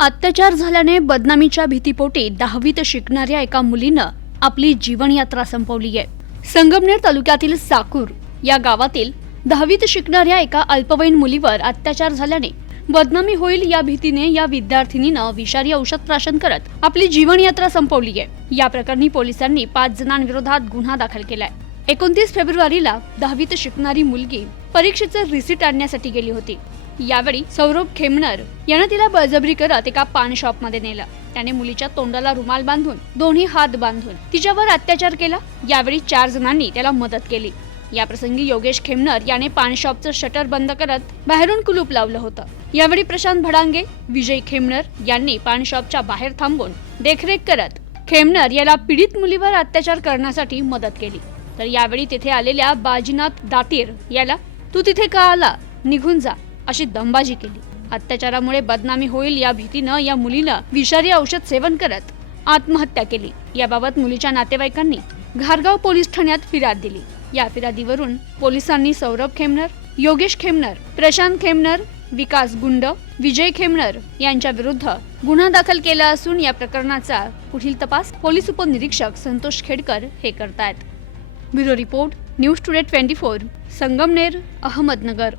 अत्याचार झाल्याने बदनामीच्या भीतीपोटी दहावीत शिकणाऱ्या एका मुलीनं आपली जीवनयात्रा संपवली आहे. संगमनेर तालुक्यातील साकूर या गावातील दहावीत शिकणाऱ्या एका अल्पवयीन मुलीवर अत्याचार झाल्याने बदनामी होईल या भीतीने या विद्यार्थिनीनं विषारी औषध प्राशन करत आपली जीवनयात्रा संपवली आहे. या प्रकरणी पोलिसांनी पाच जणांविरोधात गुन्हा दाखल केलाय. एकोणतीस फेब्रुवारीला दहावीत शिकणारी मुलगी परीक्षेचं रिसीट आणण्यासाठी गेली होती. यावेळी सौरभ खेमणर यानं तिला बळजबरी करत एका पान शॉपमध्ये नेलं. त्याने मुलीच्या तोंडाला रुमाल बांधून दोन्ही हात बांधून तिच्यावर अत्याचार केला. यावेळी चार जणांनी त्याला मदत केली. या प्रसंगी योगेश खेमनर याने पान शॉपचं शटर बंद करत बाहेरून कुलूप लावलं होतं. यावेळी प्रशांत भडांगे विजय खेमनर यांनी पान शॉपच्या बाहेर थांबून देखरेख करत खेमनर याला पीडित मुलीवर अत्याचार करण्यासाठी मदत केली. तर यावेळी तिथे आलेल्या बाजीनाथ दातीर याला तू तिथे का आला? निघून जा. अशी दंबाजी केली. अत्याचारामुळे बदनामी होईल या भीतीनं या मुलीला विषारी औषध सेवन करत आत्महत्या केली. याबाबत मुलीच्या नातेवाईकांनी घारगाव पोलीस ठाण्यात फिर्याद दिली. या फिर्यादीवरून पोलिसांनी सौरभ खेमनर योगेश खेमनर प्रशांत खेमनर विकास गुंड विजय खेमनर यांच्या विरुद्ध गुन्हा दाखल केला असून या प्रकरणाचा पुढील तपास पोलीस उपनिरीक्षक संतोष खेडकर हे करतायत. Bureau report news today twenty four Sangamner Ahmednagar.